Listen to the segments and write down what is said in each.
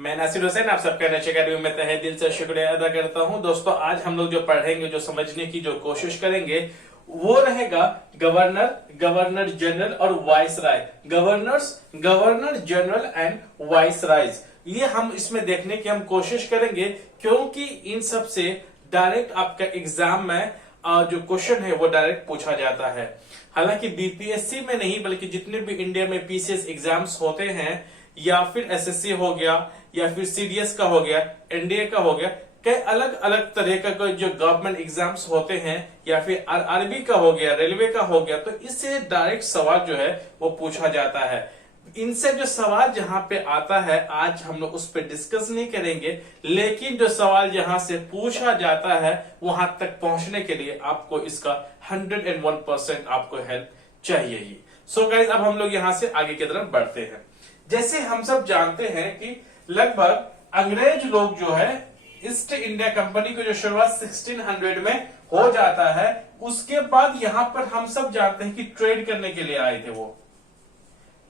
मैं नासिर हुसैन आप सबका नच अकेडमी में तहे दिल से शुक्रिया अदा करता हूं। दोस्तों आज हम लोग जो पढ़ेंगे, जो समझने की जो कोशिश करेंगे वो रहेगा गवर्नर, गवर्नर जनरल और वाइसराय। गवर्नर जनरल एंड वाइसरायज, ये हम इसमें देखने की हम कोशिश करेंगे क्योंकि इन सब से डायरेक्ट आपका एग्जाम में जो क्वेश्चन है वो डायरेक्ट पूछा जाता है। हालांकि बीपीएससी में नहीं बल्कि जितने भी इंडिया में पीसीएस एग्जाम्स होते हैं या फिर एसएससी हो गया या फिर सीडीएस का हो गया, एनडीए का हो गया, कई अलग अलग तरह का जो गवर्नमेंट एग्जाम्स होते हैं या फिर आरआरबी का हो गया, रेलवे का हो गया, तो इससे डायरेक्ट सवाल जो है वो पूछा जाता है। इनसे जो सवाल जहां पे आता है आज हम लोग उस पर डिस्कस नहीं करेंगे, लेकिन जो सवाल जहां से पूछा जाता है वहां तक पहुंचने के लिए आपको इसका 101% आपको हेल्प चाहिए ही। सो गाइस अब हम लोग यहां से आगे की तरफ बढ़ते हैं। जैसे हम सब जानते हैं कि लगभग अंग्रेज लोग जो है ईस्ट इंडिया कंपनी की जो शुरुआत 1600 में हो जाता है, उसके बाद यहां पर हम सब जानते हैं कि ट्रेड करने के लिए आए थे। वो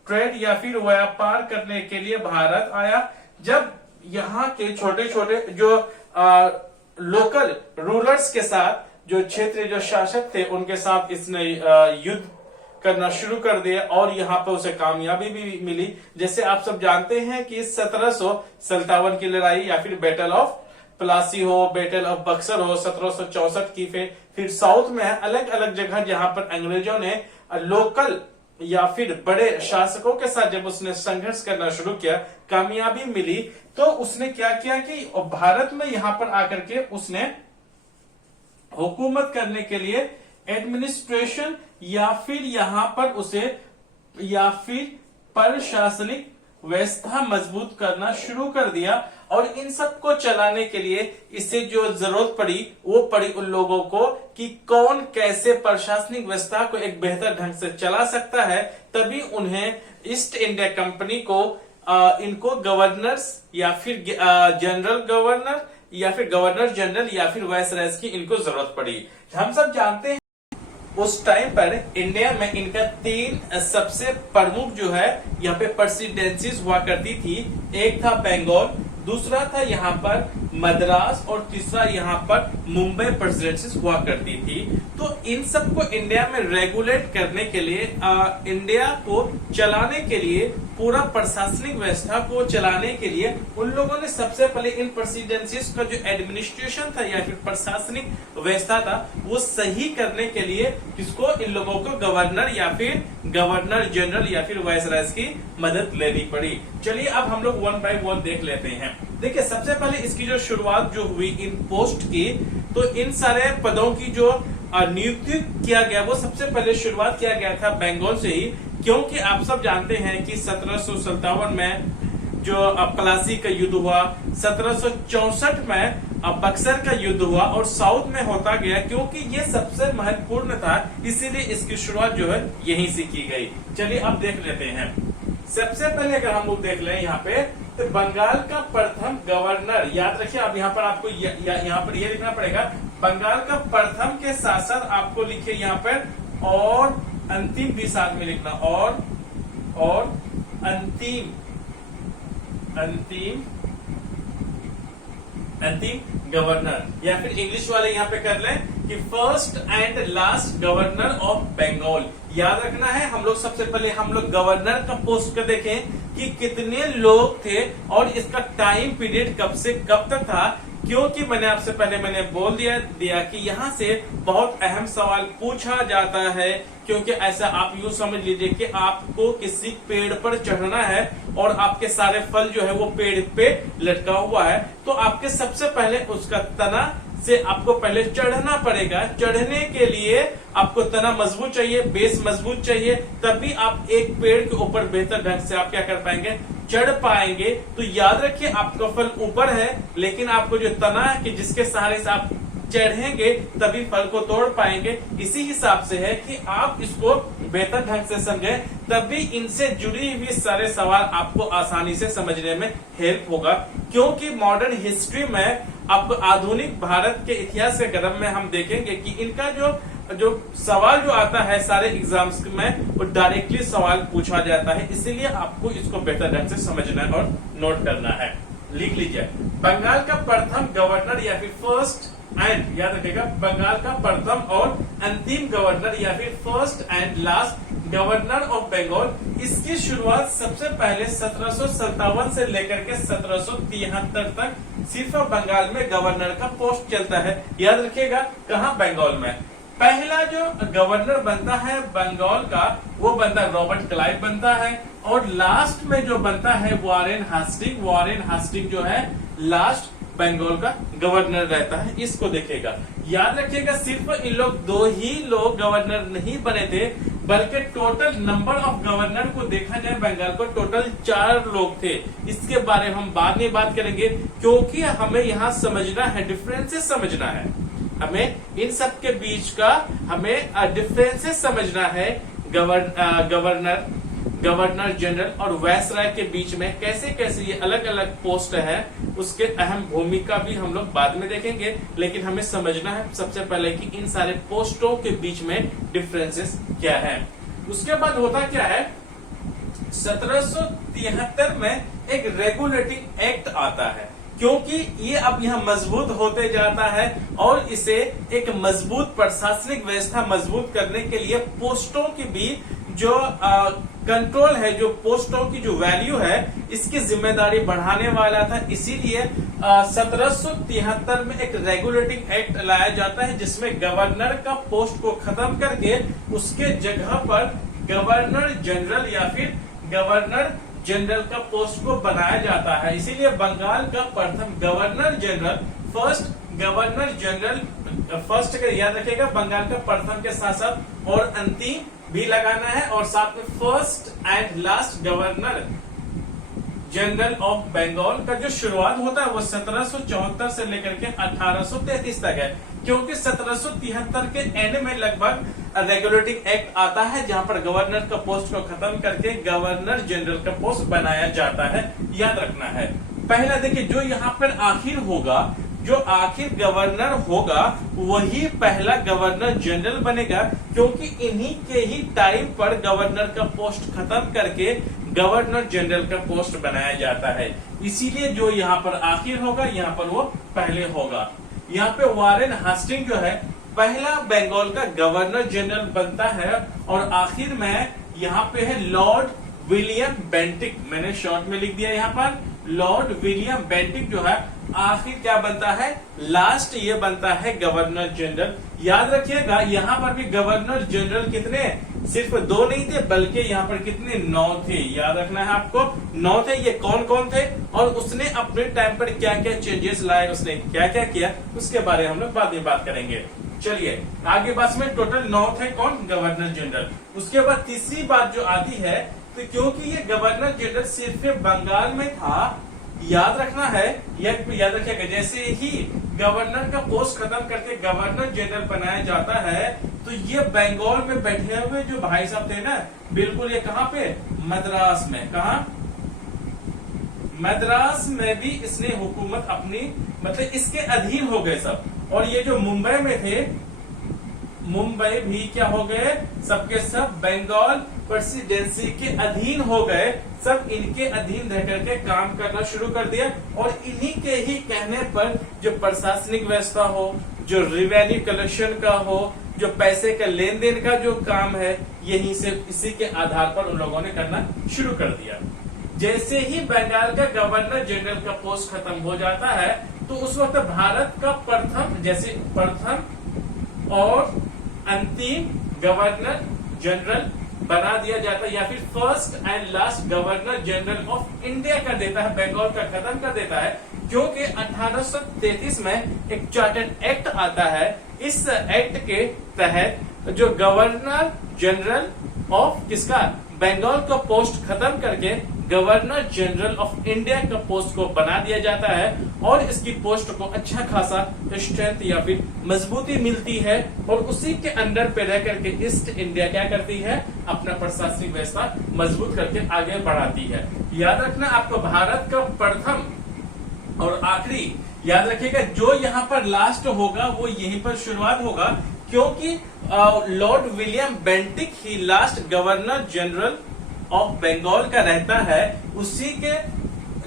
ट्रेड या फिर व्यापार करने के लिए भारत आया। जब यहाँ के छोटे छोटे जो लोकल रूलर्स के साथ, जो क्षेत्रीय जो शासक थे उनके साथ इसने युद्ध करना शुरू कर दिया और यहाँ पे उसे कामयाबी भी मिली। जैसे आप सब जानते हैं कि 1757 की लड़ाई या फिर बैटल ऑफ प्लासी हो, बैटल ऑफ बक्सर हो 1764 की, फिर साउथ में अलग अलग जगह जहां पर अंग्रेजों ने लोकल या फिर बड़े शासकों के साथ जब उसने संघर्ष करना शुरू किया, कामयाबी मिली, तो उसने क्या किया कि भारत में यहां पर आकर के उसने हुकूमत करने के लिए एडमिनिस्ट्रेशन या फिर यहां पर उसे या फिर प्रशासनिक व्यवस्था मजबूत करना शुरू कर दिया। और इन सब को चलाने के लिए इसे जो जरूरत पड़ी वो पड़ी उन लोगों को कि कौन कैसे प्रशासनिक व्यवस्था को एक बेहतर ढंग से चला सकता है। तभी उन्हें ईस्ट इंडिया कंपनी को इनको गवर्नर्स या फिर जनरल गवर्नर या फिर गवर्नर जनरल या फिर वाइसराय की इनको जरूरत पड़ी। हम सब जानते हैं उस टाइम पर इंडिया में इनका 3 सबसे प्रमुख जो है यहाँ पे प्रेसिडेंसीज हुआ करती थी। एक था बंगाल, दूसरा था यहाँ पर मद्रास और तीसरा यहाँ पर मुंबई प्रेसिडेंसीज हुआ करती थी। तो इन सबको इंडिया में रेगुलेट करने के लिए, इंडिया को चलाने के लिए, पूरा प्रशासनिक व्यवस्था को चलाने के लिए उन लोगों ने सबसे पहले इन प्रेसिडेंसीज का जो एडमिनिस्ट्रेशन था या फिर प्रशासनिक व्यवस्था था वो सही करने के लिए किसको, इन लोगों को गवर्नर या फिर गवर्नर जनरल या फिर वाइसराय की मदद लेनी पड़ी। चलिए अब हम लोग 1 बाय 1 देख लेते हैं। देखिए सबसे पहले इसकी जो शुरुआत जो हुई इन पोस्ट की, तो इन सारे पदों की जो नियुक्ति किया गया वो सबसे पहले शुरुआत किया गया था बंगाल से ही, क्योंकि आप सब जानते हैं कि 1757 में जो प्लासी का युद्ध हुआ, 1764 में बक्सर का युद्ध हुआ और साउथ में होता गया, क्योंकि ये सबसे महत्वपूर्ण था, इसीलिए इसकी शुरुआत जो है यहीं से की गई। चलिए अब देख लेते हैं। सबसे पहले अगर हम लोग देख लें यहाँ पे, तो बंगाल का प्रथम गवर्नर, याद रखिए आप यहाँ पर आपको यहाँ पर ये लिखना पड़ेगा, बंगाल का प्रथम के शासक आपको लिखिए यहाँ पर, और अंतिम भी साथ में लिखना, और अंतिम गवर्नर, या फिर इंग्लिश वाले यहाँ पे कर लें कि first and last governor of Bengal. याद रखना है, हम लोग सबसे पहले हम लोग गवर्नर का पोस्ट कर देखें कि कितने लोग थे और इसका टाइम पीरियड कब से कब तक था, क्योंकि मैंने आपसे पहले बोल दिया कि यहाँ से बहुत अहम सवाल पूछा जाता है। क्योंकि ऐसा आप यूं समझ लीजिए कि आपको किसी पेड़ पर चढ़ना है और आपके सारे फल जो है वो पेड़ पे लटका हुआ है, तो आपके सबसे पहले उसका तना से आपको पहले चढ़ना पड़ेगा। चढ़ने के लिए आपको तना मजबूत चाहिए, बेस मजबूत चाहिए, तभी आप एक पेड़ के ऊपर बेहतर ढंग से आप क्या कर पाएंगे, चढ़ पाएंगे। तो याद रखिए आपका फल ऊपर है, लेकिन आपको जो तना है कि जिसके सहारे से आप चढ़ेंगे तभी फल को तोड़ पाएंगे। इसी हिसाब से है कि आप इसको बेहतर ढंग से समझें, तभी इनसे जुड़ी हुई सारे सवाल आपको आसानी से समझने में हेल्प होगा। क्योंकि मॉडर्न हिस्ट्री में अब आधुनिक भारत के इतिहास के क्रम में हम देखेंगे कि इनका जो सवाल जो आता है सारे एग्जाम्स में वो डायरेक्टली सवाल पूछा जाता है, इसीलिए आपको इसको बेहतर ढंग से समझना और नोट करना है। लिख लीजिए, बंगाल का प्रथम गवर्नर या फिर फर्स्ट एंड, याद रखिएगा, बंगाल का प्रथम और अंतिम गवर्नर या फिर first and last governor of Bengal, इसकी शुरुआत सबसे पहले 1757 से लेकर के 1773 तक सिर्फ बंगाल में गवर्नर का पोस्ट चलता है। याद रखिएगा, कहां? बंगाल में। पहला जो गवर्नर बनता है बंगाल का वो बनता है रॉबर्ट क्लाइव बनता है, और लास्ट में जो बनता है वॉरेन हास्टिंग। वॉरेन हास्टिंग जो है लास्ट बंगाल का गवर्नर रहता है। इसको देखिएगा, याद रखिएगा, सिर्फ इन लोग 2 ही लोग गवर्नर नहीं बने थे, बल्कि टोटल नंबर ऑफ गवर्नर को देखा जाए बंगाल को टोटल 4 लोग थे। इसके बारे में हम बाद में बात करेंगे, क्योंकि हमें यहाँ समझना है, डिफरेंसेस समझना है, हमें इन सब के बीच का हमें डिफरेंसेस समझना है। गवर्नर जनरल और वायसराय के बीच में कैसे कैसे ये अलग अलग पोस्ट है, उसके अहम भूमिका भी हम लोग बाद में देखेंगे, लेकिन हमें समझना है सबसे पहले कि इन सारे पोस्टों के बीच में डिफरेंसेस क्या है। उसके बाद होता क्या है, 1773 में एक रेगुलेटिंग एक्ट आता है, क्योंकि ये अब यहाँ मजबूत होते जाता है और इसे एक मजबूत प्रशासनिक व्यवस्था मजबूत करने के लिए पोस्टों की भी जो कंट्रोल है, जो पोस्टों की जो वैल्यू है, इसकी जिम्मेदारी बढ़ाने वाला था। इसीलिए 1773 में एक रेगुलेटिंग एक्ट लाया जाता है, जिसमें गवर्नर का पोस्ट को खत्म करके उसके जगह पर गवर्नर जनरल या फिर गवर्नर जनरल का पोस्ट को बनाया जाता है। इसीलिए बंगाल का प्रथम governor general, first governor general, first का याद रखिएगा, बंगाल का प्रथम के साथ साथ और अंतिम भी लगाना है, और साथ में first and last governor general of Bengal का जो शुरुआत होता है वो 1774 से लेकर के 1833 तक है, क्योंकि 1773 के एंड में लगभग रेगुलेटिंग एक्ट आता है, जहां पर गवर्नर का पोस्ट को खत्म करके गवर्नर जनरल का पोस्ट बनाया जाता है। याद रखना है, पहला देखिए, जो यहाँ पर आखिर होगा, जो आखिर गवर्नर होगा वही पहला गवर्नर जनरल बनेगा, क्योंकि इन्हीं के ही टाइम पर गवर्नर का पोस्ट खत्म करके गवर्नर जनरल का पोस्ट बनाया जाता है। इसीलिए जो यहाँ पर आखिर होगा, यहाँ पर वो पहले होगा। यहाँ पे वॉरेन हास्टिंग जो है पहला बंगाल का गवर्नर जनरल बनता है, और आखिर में यहाँ पे है लॉर्ड विलियम बेंटिक, मैंने शॉर्ट में लिख दिया यहाँ पर, लॉर्ड विलियम बेंटिक जो है आखिर क्या बनता है, लास्ट ये बनता है गवर्नर जनरल। याद रखिएगा, यहाँ पर भी गवर्नर जनरल कितने, सिर्फ 2 नहीं थे, बल्कि यहाँ पर कितने 9 थे। याद रखना है आपको, 9 थे। ये कौन कौन थे और उसने अपने टाइम पर क्या क्या चेंजेस लाए, उसने क्या क्या किया, उसके बारे में हम लोग बाद में बात करेंगे। चलिए आगे बस में टोटल 9 थे कौन, गवर्नर जनरल। उसके बाद तीसरी बात जो आती है, तो क्योंकि ये गवर्नर जनरल सिर्फ बंगाल में था, याद रखना है, याद रखिएगा, जैसे ही गवर्नर का पोस्ट खत्म करके गवर्नर जनरल बनाया जाता है, तो ये बंगाल में बैठे हुए जो भाई साहब थे ना, बिल्कुल ये कहां पे, मद्रास में, कहा, मद्रास में भी इसने हुकूमत अपनी, मतलब इसके अधीन हो गए सब। और ये जो मुंबई में थे, मुंबई भी क्या हो गए, सबके सब बंगाल प्रेसिडेंसी के अधीन हो गए, सब इनके अधीन रह करके काम करना शुरू कर दिया। और इन्हीं के ही कहने पर जो प्रशासनिक व्यवस्था हो, जो रेवेन्यू कलेक्शन का हो, जो पैसे का लेन देन का जो काम है, यहीं से इसी के आधार पर उन लोगों ने करना शुरू कर दिया। जैसे ही बंगाल का गवर्नर जनरल का पोस्ट खत्म हो जाता है, तो उस वक्त भारत का प्रथम और अंतिम गवर्नर जनरल बना दिया जाता है, या फिर first and last governor general of India कर देता है, बंगाल का खत्म कर देता है। क्योंकि 1833 में एक चार्टर्ड एक्ट आता है, इस एक्ट के तहत जो गवर्नर जनरल ऑफ किसका, बंगाल का पोस्ट खत्म करके गवर्नर जनरल ऑफ इंडिया का पोस्ट को बना दिया जाता है, और इसकी पोस्ट को अच्छा खासा स्ट्रेंथ या फिर मजबूती मिलती है, और उसी के अंडर पे रह करके ईस्ट इंडिया क्या करती है, अपना प्रशासनिक व्यवस्था मजबूत करके आगे बढ़ाती है। याद रखना आपको, भारत का प्रथम और आखिरी, याद रखिएगा, जो यहाँ पर लास्ट होगा वो यहीं पर शुरुआत होगा, क्योंकि लॉर्ड विलियम बेंटिक ही last governor general of Bengal का रहता है। उसी के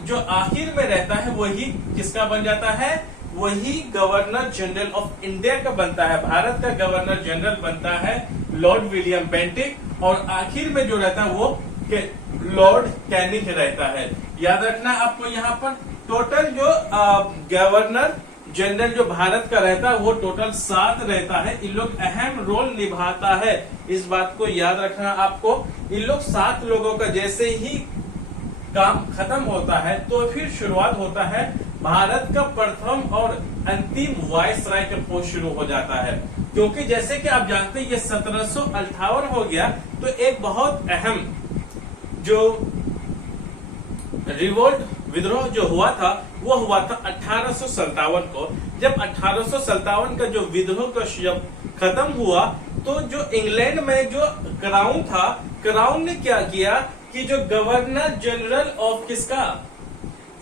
जो आखिर में रहता है वही किसका बन जाता है, वही गवर्नर जनरल ऑफ इंडिया का बनता है। भारत का गवर्नर जनरल बनता है लॉर्ड विलियम बेंटिक, और आखिर में जो रहता है वो लॉर्ड कैनिंग रहता है। याद रखना आपको यहाँ पर टोटल जो गवर्नर जनरल जो भारत का रहता है वो टोटल 7 रहता है। इन लोग अहम रोल निभाता है, इस बात को याद रखना आपको। इन लोग 7 लोगों का जैसे ही काम खत्म होता है तो फिर शुरुआत होता है भारत का प्रथम और अंतिम वायसराय का पोस्ट शुरू हो जाता है। क्योंकि जैसे कि आप जानते हैं ये 1758 हो गया, तो एक बहुत अहम जो रिवोल्ट विद्रोह जो हुआ था वो हुआ था 1857 को। जब 1857 का जो विद्रोह का जब खत्म हुआ तो जो इंग्लैंड में जो क्राउन था, क्राउन ने क्या किया कि जो गवर्नर जनरल ऑफ किसका,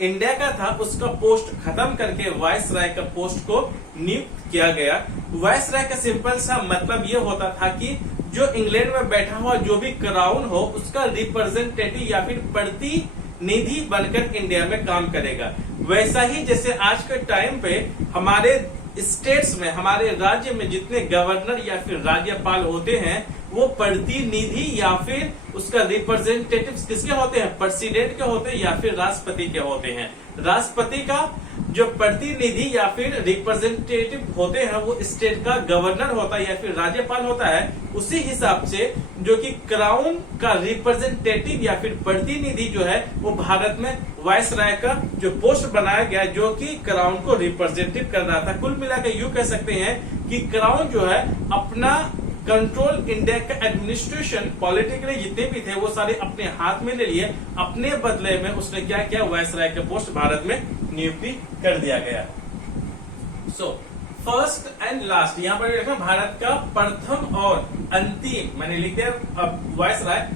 इंडिया का था, उसका पोस्ट खत्म करके वायसराय का पोस्ट को नियुक्त किया गया। वायसराय का सिंपल सा मतलब ये होता था कि जो इंग्लैंड में बैठा हुआ जो भी क्राउन हो उसका रिप्रेजेंटेटिव या फिर प्रतिनिधि बनकर इंडिया में काम करेगा। वैसा ही जैसे आज के टाइम पे हमारे स्टेट्स में, हमारे राज्य में जितने गवर्नर या फिर राज्यपाल होते हैं वो प्रतिनिधि या फिर उसका रिप्रेजेंटेटिव किसके होते हैं, प्रेसिडेंट के होते हैं या फिर राष्ट्रपति के होते हैं। राष्ट्रपति का जो प्रतिनिधि या फिर रिप्रेजेंटेटिव होते हैं वो स्टेट का गवर्नर होता है या फिर राज्यपाल होता है। उसी हिसाब से जो कि क्राउन का रिप्रेजेंटेटिव या फिर प्रतिनिधि जो है वो भारत में वायसराय का जो पोस्ट बनाया गया जो कि क्राउन को रिप्रेजेंटेटिव कर रहा था। कुल मिलाकर यूं कह सकते हैं कि क्राउन जो है अपना कंट्रोल इंडिया का एडमिनिस्ट्रेशन पॉलिटिकली जितने भी थे वो सारे अपने हाथ में ले लिए। अपने बदले में उसने क्या किया, वायसराय का पोस्ट भारत में नियुक्ति कर दिया गया। सो फर्स्ट एंड लास्ट, यहाँ पर देखा भारत का प्रथम और अंतिम, मैंने लिख दिया viceroy,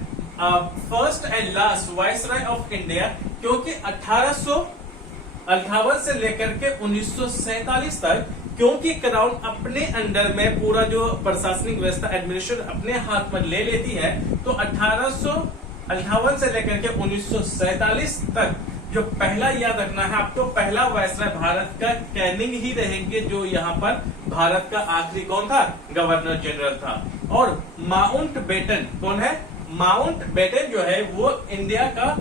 first and last viceroy of India, क्योंकि 1858 से लेकर के 1947 तक, क्योंकि क्राउन अपने अंडर में पूरा जो प्रशासनिक व्यवस्था एडमिनिस्ट्रेशन अपने हाथ में ले लेती है, तो 1858 से लेकर के 1947 तक जो पहला, याद रखना है आपको, पहला वायसराय भारत का कैनिंग ही रहेंगे, जो यहाँ पर भारत का आखिरी कौन था, गवर्नर जनरल था। और माउंट बेटन कौन है, माउंट बेटन जो है वो इंडिया का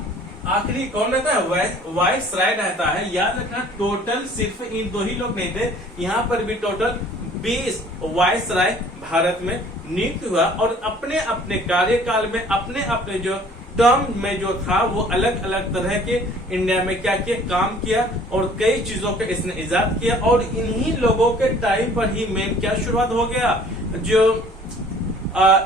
आखिरी कौन रहता है, वायसराय रहता है। याद रखना टोटल सिर्फ इन 2 ही लोग नहीं थे, यहाँ पर भी टोटल 20 वायसराय भारत में नियुक्त हुआ और अपने अपने कार्यकाल में अपने अपने जो टर्म में जो था वो अलग अलग तरह के इंडिया में क्या किया, काम किया और कई चीजों का इसने इजाद किया। और इन्हीं लोगों के टाइम पर ही मेन क्या शुरुआत हो गया, जो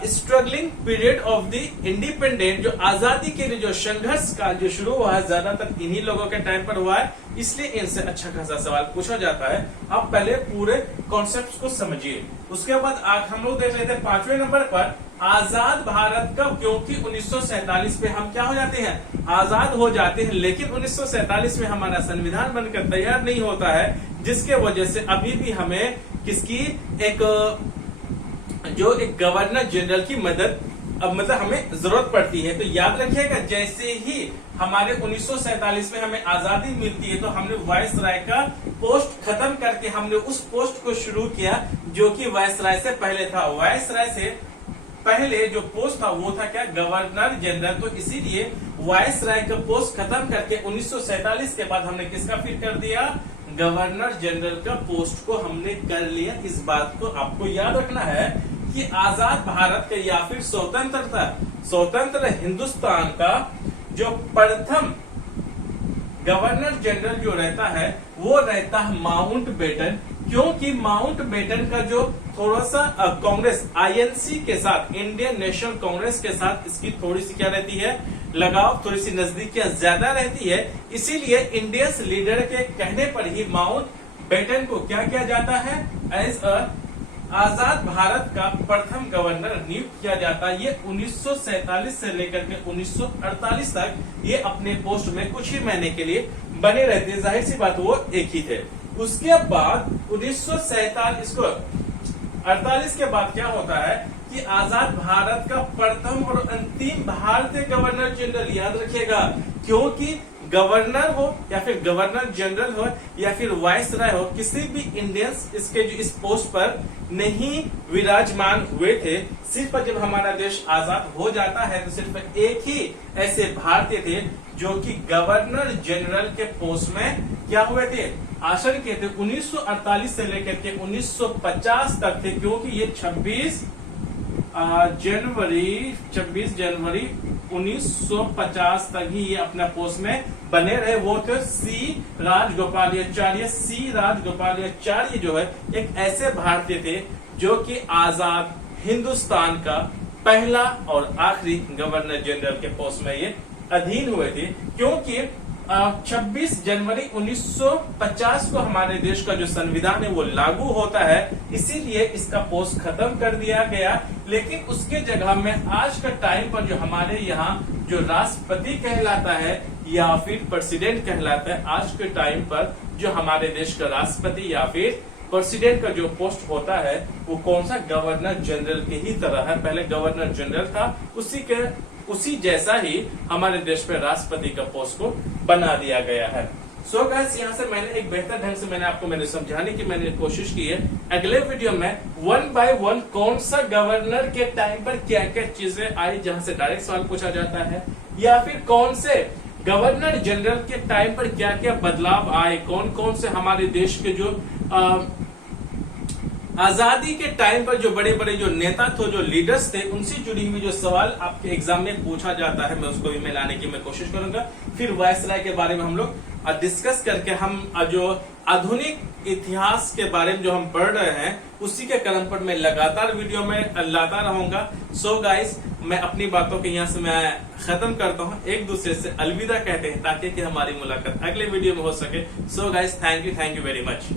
struggling period of the independent, जो आजादी के लिए जो संघर्ष काल जो शुरू हुआ है ज्यादातर इन्हीं लोगों के टाइम पर हुआ है, इसलिए इनसे अच्छा खासा सवाल पूछा जाता है। आप पहले पूरे कॉन्सेप्ट को समझिए, उसके बाद हम लोग देख लेते हैं 5वें नंबर पर आजाद भारत का, क्योंकि 1947 पे हम क्या हो जाते हैं, आजाद हो जाते हैं, लेकिन 1947 में हमारा संविधान बनकर तैयार नहीं होता है, जिसके वजह से अभी भी हमें किसकी एक गवर्नर जनरल की मदद मतलब हमें जरूरत पड़ती है। तो याद रखिएगा जैसे ही हमारे 1947 में हमें आजादी मिलती है तो हमने वायसराय का पोस्ट खत्म करके हमने उस पोस्ट को शुरू किया जो कि वायसराय से पहले था। वायसराय से पहले जो पोस्ट था वो था क्या, गवर्नर जनरल। तो इसीलिए वायसराय का पोस्ट खत्म करके 1947 के बाद हमने किसका फिट कर दिया, गवर्नर जनरल का पोस्ट को हमने कर लिया। इस बात को आपको याद रखना है कि आजाद भारत का या फिर स्वतंत्र हिंदुस्तान का जो प्रथम गवर्नर जनरल जो रहता है वो रहता है माउंट बेटन, क्योंकि माउंट बेटन का जो थोड़ा सा कांग्रेस आईएनसी के साथ, इंडियन नेशनल कांग्रेस के साथ इसकी थोड़ी सी क्या रहती है, लगाव, थोड़ी सी नजदीकियां ज्यादा रहती है। इसीलिए इंडियंस लीडर के कहने पर ही माउंट बेटन को क्या किया जाता है, एज अ आजाद भारत का प्रथम गवर्नर नियुक्त किया जाता है। ये 1947 से लेकर के 1948 तक ये अपने पोस्ट में कुछ ही महीने के लिए बने रहते हैं, जाहिर सी बात वो एक ही थे। उसके बाद 1947 को 48 के बाद क्या होता है कि आजाद भारत का प्रथम और अंतिम भारतीय गवर्नर जनरल, याद रखिएगा, क्योंकि गवर्नर हो या फिर गवर्नर जनरल हो या फिर वाइस राय हो, किसी भी इंडियंस इसके जो इस पोस्ट पर नहीं विराजमान हुए थे। सिर्फ जब हमारा देश आजाद हो जाता है तो सिर्फ एक ही ऐसे भारतीय थे जो कि गवर्नर जनरल के पोस्ट में क्या हुए थे, आसन किए थे। 1948 से लेकर के 1950 तक थे, क्योंकि ये 26 जनवरी 1950 तक ही ये अपना पोस्ट में बने रहे। वो थे सी राजगोपालाचार्य। सी राजगोपालाचार्य जो है एक ऐसे भारतीय थे जो कि आजाद हिंदुस्तान का पहला और आखिरी गवर्नर जनरल के पोस्ट में ये अधीन हुए थे। क्योंकि 26 जनवरी 1950 को हमारे देश का जो संविधान है वो लागू होता है, इसीलिए इसका पोस्ट खत्म कर दिया गया। लेकिन उसके जगह में आज का टाइम पर जो हमारे यहाँ जो राष्ट्रपति कहलाता है या फिर प्रेसिडेंट कहलाता है, आज के टाइम पर जो हमारे देश का राष्ट्रपति या फिर प्रेसिडेंट का जो पोस्ट होता है वो कौन सा, गवर्नर जनरल के ही तरह है। पहले गवर्नर जनरल था, उसी जैसा ही हमारे देश में राष्ट्रपति का पोस्ट को बना दिया गया है। सो गाइस, यहाँ से मैंने एक बेहतर ढंग से मैंने समझाने की मैंने कोशिश की है। अगले वीडियो में 1 बाय 1 कौन सा गवर्नर के टाइम पर क्या क्या चीजें आई जहां से डायरेक्ट सवाल पूछा जाता है, या फिर कौन से गवर्नर जनरल के टाइम पर क्या क्या बदलाव आए, कौन कौन से हमारे देश के जो आजादी के टाइम पर जो बड़े बड़े जो नेता थे, जो लीडर्स थे, उनसे जुड़ी हुई जो सवाल आपके एग्जाम में पूछा जाता है, मैं उसको भी लाने की मैं कोशिश करूंगा। फिर वायसराय के बारे में हम लोग डिस्कस करके हम जो आधुनिक इतिहास के बारे में जो हम पढ़ रहे हैं उसी के क्रम पर मैं लगातार वीडियो में लाता रहूंगा। सो गाइस, मैं अपनी बातों के यहाँ से मैं खत्म करता हूँ, एक दूसरे से अलविदा कहते हैं ताकि कि हमारी मुलाकात अगले वीडियो में हो सके। So guys, thank you very much.